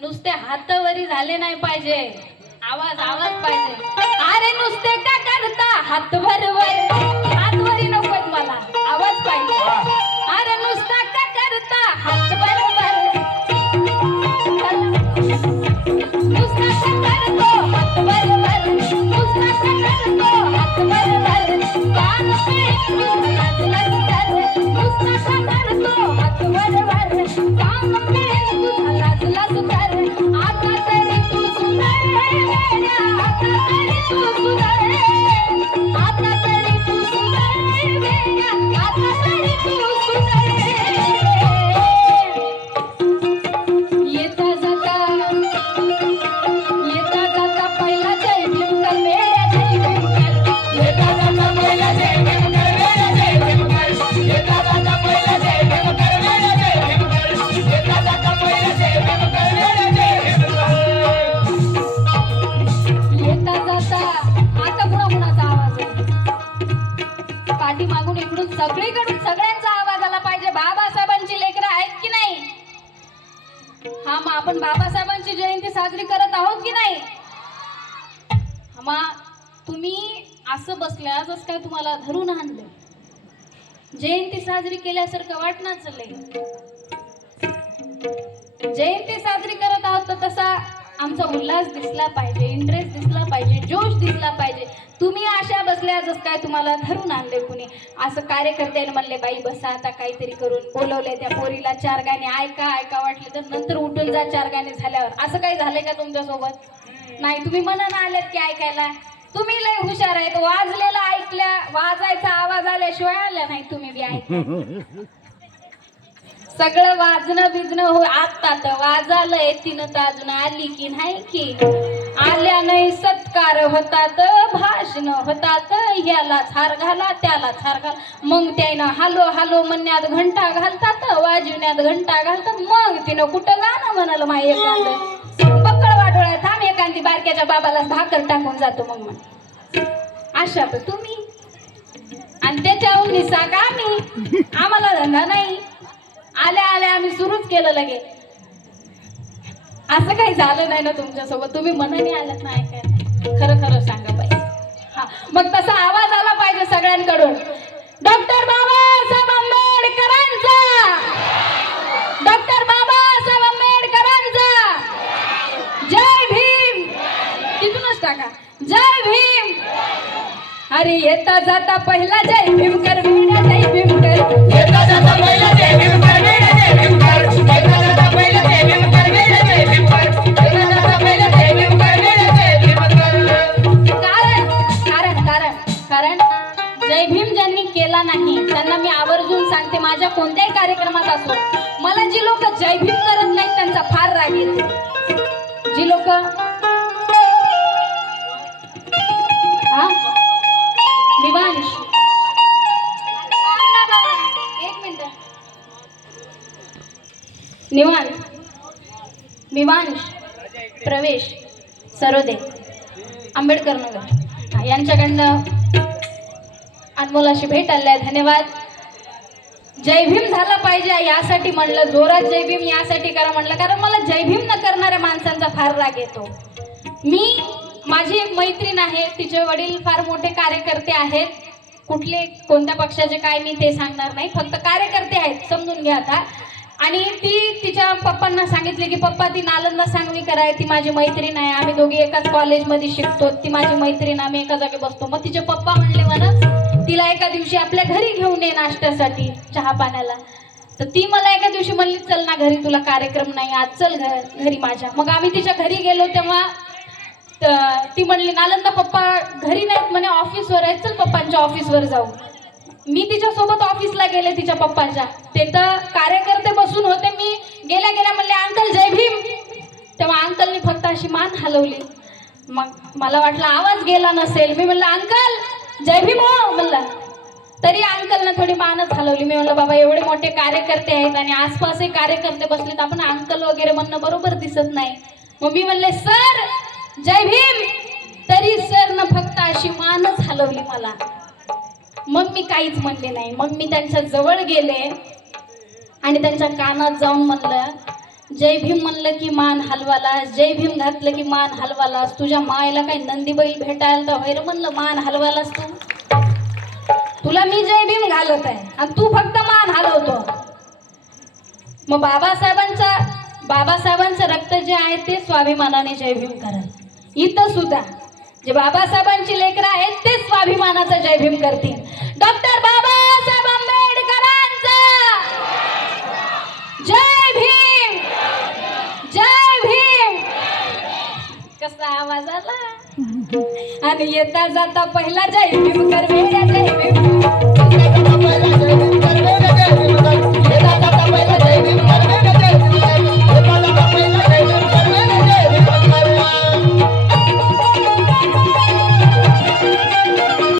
नुसते हातवरी झाले नाही पाहिजे, आवाज आवाज पाहिजे. अरे नुसते का करता हातवर वर, हातवरी नकोय मला, आवाज पाहिजे. अरे नुसता का करता हातवर वर, नुसता का करतो हातवर वर, नुसता का करतो हातवर वर, कान पे नाचला कर, नुसता का करतो हातवर वर, कान पे नाचला कर. आता तरी तू सुधार वेड्या, आता तरी तू सुधार, आता तरी तू सुधार वेड्या, आता तरी तू सुधार. येता जाता पहिला जय भीम कर वेड्या, जय भीम कर. येता जाता पहिला जय भीम कर वेड्या, जय भीम कर. येता जाता पहिला जय भीम कर वेड्या, जय भीम कर. येता जाता पहिला जय भीम कर वेड्या, जय भीम कर. येता जाता आता कुणाचा आवाज आहे? पाठीमागून इकडून सगळीकडून सगळ्यांचा आवाज आला पाहिजे. बाबासाहेबांची लेकरं आहेत की नाही? हा, मग आपण बाबासाहेबांची जयंती साजरी करत आहोत की नाही? मग तुम्ही असं बसल्यास काय तुम्हाला धरून आणले? जयंती साजरी केल्यासारखं वाटणार चाललंय. जयंती साजरी करत आहोत तर तसा आमचा उल्हास दिसला पाहिजे, इंटरेस्ट दिसला पाहिजे, जोश दिसला पाहिजे. तुम्ही अशा बसल्याच काय तुम्हाला धरून आणले कुणी? असं कार्यकर्त्याने म्हणले बाई बसा आता काहीतरी करून, बोलवले त्या पोरीला 4 गाणे ऐका ऐका वाटले तर नंतर उठून जा 4 गाणे झाल्यावर. असं काही झालंय का तुमच्या सोबत? नाही, तुम्ही मनानं आलेत की ऐकायला? तुम्ही लय हुशार आहेत. वाजलेला ऐकल्या, वाजायचा आवाज आल्याशिवाय आल्या नाही तुम्ही बी ऐका. सगळं वाजणं बिजणं हो आता तर वाजालंय, तिनं तर अजून आली की नाही की? आल्या नाही सत्कार होतात, भाषण होतात, ह्याला हार घाला त्याला हार घाला. मग त्यानं हालो हालो म्हणण्यात घंटा घालतात, वाजवण्यात घंटा घालतात. मग तिनं कुठं गाणं म्हणाल माय एखादं पकड वाटोळ्या थांब, एखादी बारक्याच्या बाबाला भाकर टाकून जातो. मग अशा तर तुम्ही, आणि त्याच्याहून निसा का आम्ही, आम्हाला धंदा नाही. आल्या आल्या आम्ही सुरूच केलं लगे. असं काही झालं नाही ना तुमच्यासोबत? तुम्ही मनाने आलात नाही काय? खरं खरं सांगा बाई. हा, मग तसा आवाज आला पाहिजे सगळ्यांकडून. डॉक्टर बाबासाहेब आंबेडकरांचा, डॉक्टर बाबासाहेब आंबेडकरांचा जय भीम. तिथूनच टाका जय भीम. अरे येता जाता पहिला जय भीम कर वेड्या, जय भीम कर. येता जाता पहिला जय भीम कर वेड्या, जय भीम कर. येता जाता पहिला जय भीम कर वेड्या, जय भीम कर. येता जाता पहिला जय भीम कर वेड्या, जय भीम कर. कारण कारण कारण कारण जय भीम ज्यांनी केला नाही त्यांना मी आवर्जून सांगते, माझ्या कोणत्याही कार्यक्रमात असो, मला जी लोक जय भीम करत नाहीत त्यांचा फार राग येतो. जी लोक निवांश, एक मिनिट, निवांश प्रवेश सरोदे आंबेडकर नगर यांच्याकडनं अनमोल अशी भेट आली आहे. धन्यवाद. जय भीम झाला पाहिजे यासाठी म्हणलं, जोरात जय भीम यासाठी करा म्हणलं, कारण मला जय भीम न करणाऱ्या माणसांचा फार राग येतो. माझी एक मैत्रीण आहे, तिचे वडील फार मोठे कार्यकर्ते आहेत. कुठले कोणत्या पक्षाचे काय मी ते सांगणार नाही, फक्त कार्यकर्ते आहेत, समजून घ्या आता. आणि ती तिच्या पप्पांना सांगितले की पप्पा ती नालंदा सांगवीकर आहे, ती माझी मैत्रीण आहे, आम्ही दोघी एकाच कॉलेजमध्ये शिकतो, ती माझी मैत्रीण, आम्ही एका जागी बसतो. मग तिचे पप्पा म्हणले म्हणा तिला एका दिवशी आपल्या घरी घेऊन ये नाश्त्यासाठी, चहा पाण्याला. तर ती मला एका दिवशी म्हणली चल ना घरी, तुला कार्यक्रम नाही आज, चल घरी माझ्या. मग आम्ही तिच्या घरी गेलो तेव्हा ती म्हणली नालंदा पप्पा घरी नाहीत म्हणे, ऑफिसवर आहेत, चल पप्पांच्या ऑफिसवर जाऊ. मी तिच्या सोबत ऑफिसला गेले तिच्या पप्पाच्या. ते तर कार्यकर्ते बसून होते. मी गेल्या गेल्या म्हणले अंकल जय भीम. तेव्हा अंकलनी फक्त अशी मान हलवली. मग मला वाटलं आवाज गेला नसेल. मी म्हणलं अंकल जय भीम हो म्हणलं, तरी अंकलनं थोडी मानच हलवली. मी म्हणलं बाबा एवढे मोठे कार्यकर्ते आहेत आणि आसपासही कार्यकर्ते बसलेत, आपण अंकल वगैरे म्हणणं बरोबर दिसत नाही. मग मी म्हणले सर जय भीम, तरी सरनं फक्त अशी मानच हलवली मला. मग मी काहीच म्हणले नाही. मग मी त्यांच्या जवळ गेले आणि त्यांच्या कानात जाऊन म्हणलं जय भीम म्हणलं की मान हलवालास, जय भीम घातलं की मान हलवालास. तुझ्या मायला काही नंदी बैल भेटायला तर व्हायला म्हणलं मान हलवालास तू. तुला मी जय भीम घालत आहे आणि तू फक्त मान हलवतो. मग बाबासाहेबांचं रक्त जे आहे ते स्वाभिमानाने जय भीम करा. इथं सुद्धा जे बाबासाहेबांची लेकरं आहेत ते स्वाभिमानाचा जय भीम करतील. डॉक्टर बाबासाहेब आंबेडकरांचा जय भीम, जय भीम. कसा आवाज आला. आणि येता जाता पहिला जय भीम कर, जय भीम.